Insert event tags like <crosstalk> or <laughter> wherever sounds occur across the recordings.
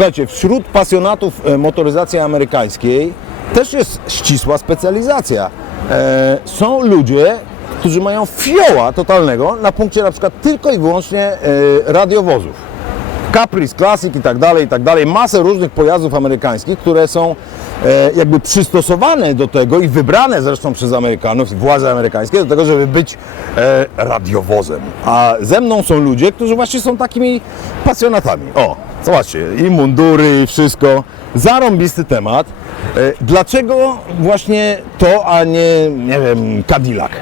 Słuchajcie, wśród pasjonatów e, motoryzacji amerykańskiej też jest ścisła specjalizacja. E, są ludzie, którzy mają fioła totalnego na punkcie na przykład tylko i wyłącznie e, radiowozów. Caprice Classic i tak dalej, i tak dalej. Masę różnych pojazdów amerykańskich, które są jakby przystosowane do tego i wybrane zresztą przez Amerykanów, władze amerykańskie do tego, żeby być radiowozem. A ze mną są ludzie, którzy właśnie są takimi pasjonatami. O, zobaczcie, i mundury, i wszystko. Zarąbisty temat. E, dlaczego właśnie to, a nie, nie wiem, Cadillac?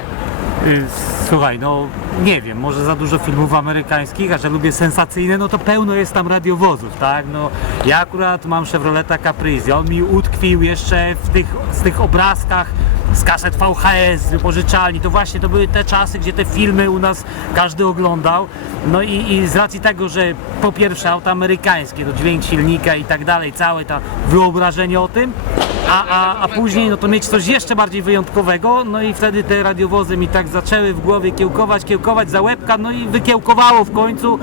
Y, Słuchaj, no nie wiem, może za dużo filmów amerykańskich, a że lubię sensacyjne, no to pełno jest tam radiowozów, tak? No ja akurat mam Chevroleta Caprice, on mi utkwił jeszcze w tych, z tych obrazkach z kaset VHS, z wypożyczalni, to właśnie to były te czasy, gdzie te filmy u nas każdy oglądał, no i, i z racji tego, że po pierwsze auta amerykańskie, to dźwięk silnika i tak dalej, całe to wyobrażenie o tym, a, a, a później no to mieć coś jeszcze bardziej wyjątkowego, no i wtedy te radiowozy mi tak zaczęły w głowie kiełkować, kiełkować za łebka, no i wykiełkowało w końcu.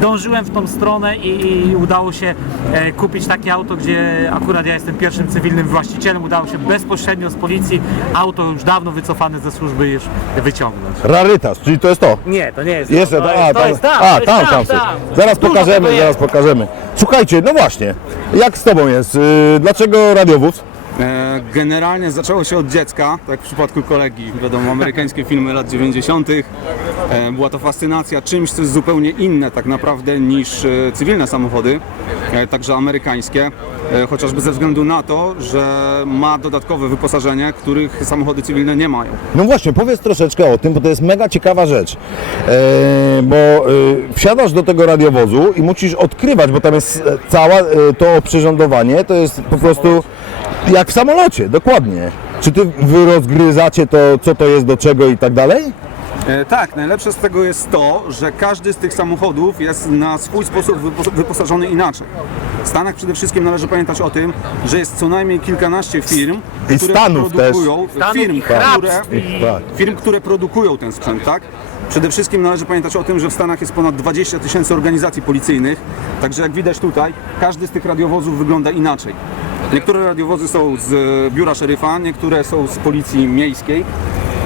Dążyłem w tą stronę i, i udało się e, kupić takie auto, gdzie akurat ja jestem pierwszym cywilnym właścicielem, udało się bezpośrednio z policji auto już dawno wycofane ze służby już wyciągnąć. Rarytas, czyli to jest to. Nie, to nie jest Jeszcze, to, to, jest, a, to tam, jest tam, a, to jest tam, tam, tam. Zaraz Dużo pokażemy, tego zaraz jest. pokażemy. Słuchajcie, no właśnie, jak z Tobą jest? Yy, Dlaczego radiowóz? E, Generalnie zaczęło się od dziecka, tak w przypadku kolegi, wiadomo, amerykańskie filmy lat 90. E, Była to fascynacja czymś, co jest zupełnie inne tak naprawdę niż e, cywilne samochody, także amerykańskie, chociażby ze względu na to, że ma dodatkowe wyposażenie, których samochody cywilne nie mają. No właśnie, powiedz troszeczkę o tym, bo to jest mega ciekawa rzecz. Bo wsiadasz do tego radiowozu i musisz odkrywać, bo tam jest e, cała e, to oprzyrządowanie, to jest po prostu jak w samolocie, dokładnie. Czy ty wy rozgryzacie to, co to jest do czego i tak dalej? E, Tak, najlepsze z tego jest to, że każdy z tych samochodów jest na swój sposób wypos- wyposażony inaczej. W Stanach przede wszystkim należy pamiętać o tym, że jest co najmniej kilkanaście firm, I które Stanów też. produkują Stanów firm, i które, hrabstw Tak. firm, które produkują ten sprzęt, tak? Przede wszystkim należy pamiętać o tym, że w Stanach jest ponad 20 tysięcy organizacji policyjnych, także jak widać tutaj, każdy z tych radiowozów wygląda inaczej. Niektóre radiowozy są z biura szeryfa, niektóre są z policji miejskiej,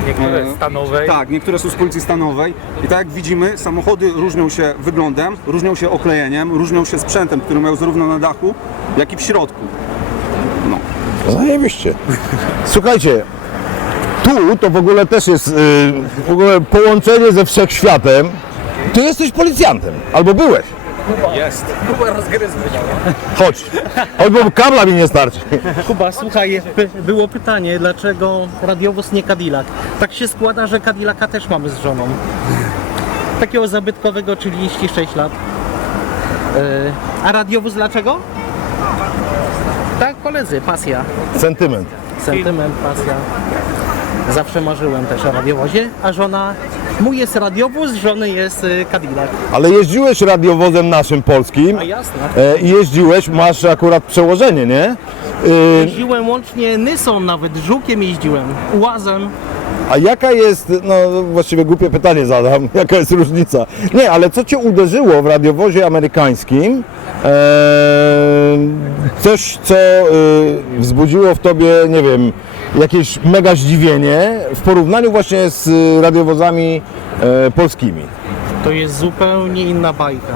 Niektóre E, stanowej. tak, niektóre są z policji stanowej i tak jak widzimy, samochody różnią się wyglądem, różnią się oklejeniem, różnią się sprzętem, który mają zarówno na dachu, jak i w środku. No. Zajebiście. Słuchajcie, tu to w ogóle też jest y, w ogóle połączenie ze wszechświatem. Ty jesteś policjantem, albo byłeś. Jest. Chodź, chodź, bo kabla mi nie starczy. Kuba, słuchaj, py- było pytanie, dlaczego radiowóz nie Cadillac? Tak się składa, że Cadillaca też mamy z żoną. Takiego zabytkowego 36 lat. Yy, a radiowóz dlaczego? Tak, koledzy, pasja. Sentyment. Sentyment, pasja. Zawsze marzyłem też o radiowozie, a żona... Mój jest radiowóz, żony jest y, Cadillac. Ale jeździłeś radiowozem naszym polskim A jasne. e, i jeździłeś, masz akurat przełożenie, nie? Y, Jeździłem łącznie Nysą nawet, Żukiem jeździłem, Uazem. a jaka jest, no właściwie głupie pytanie zadam, <laughs> jaka jest różnica? Nie, ale co Cię uderzyło w radiowozie amerykańskim? E, coś, co y, wzbudziło w Tobie, nie wiem, jakieś mega zdziwienie w porównaniu właśnie z radiowozami e, polskimi. To jest zupełnie inna bajka.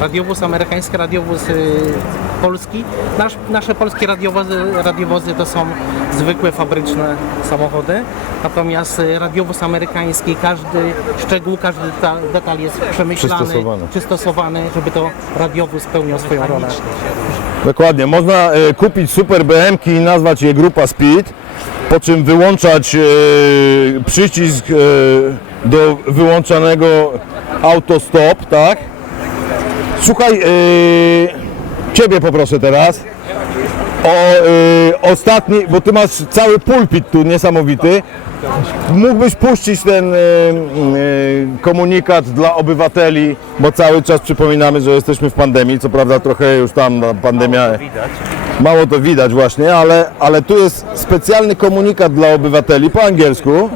Radiowóz amerykański, radiowóz y, polski. Nasz, nasze polskie radiowozy, radiowozy to są zwykłe fabryczne samochody. Natomiast y, radiowóz amerykański, każdy szczegół, każdy detal, detal jest przemyślany, Przystosowany. przystosowany, żeby to radiowóz spełniał swoją rolę. Dokładnie, można e, kupić super BM-ki i nazwać je grupa Speed, po czym wyłączać e, przycisk e, do wyłączanego auto stop, tak? Słuchaj, Ciebie poproszę teraz o e, ostatni, bo Ty masz cały pulpit tu niesamowity. Mógłbyś puścić ten e, e, komunikat dla obywateli, bo cały czas przypominamy, że jesteśmy w pandemii, co prawda trochę już tam pandemia, mało to widać właśnie, ale, ale tu jest specjalny komunikat dla obywateli po angielsku.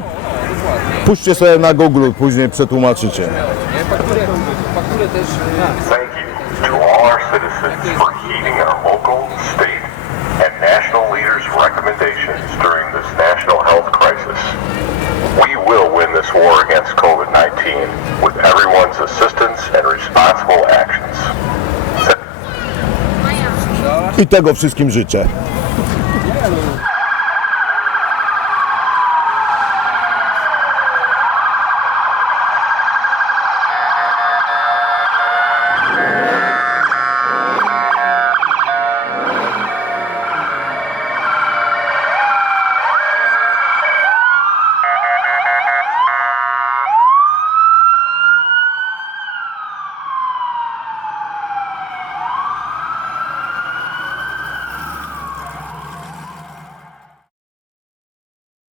Puśćcie sobie na Google, później przetłumaczycie. Thank you to all our citizens for heeding our local, state, and national leaders' recommendations during this national health crisis. We will win this war against COVID-19 with everyone's assistance and responsible actions. I tego wszystkim życzę. <laughs>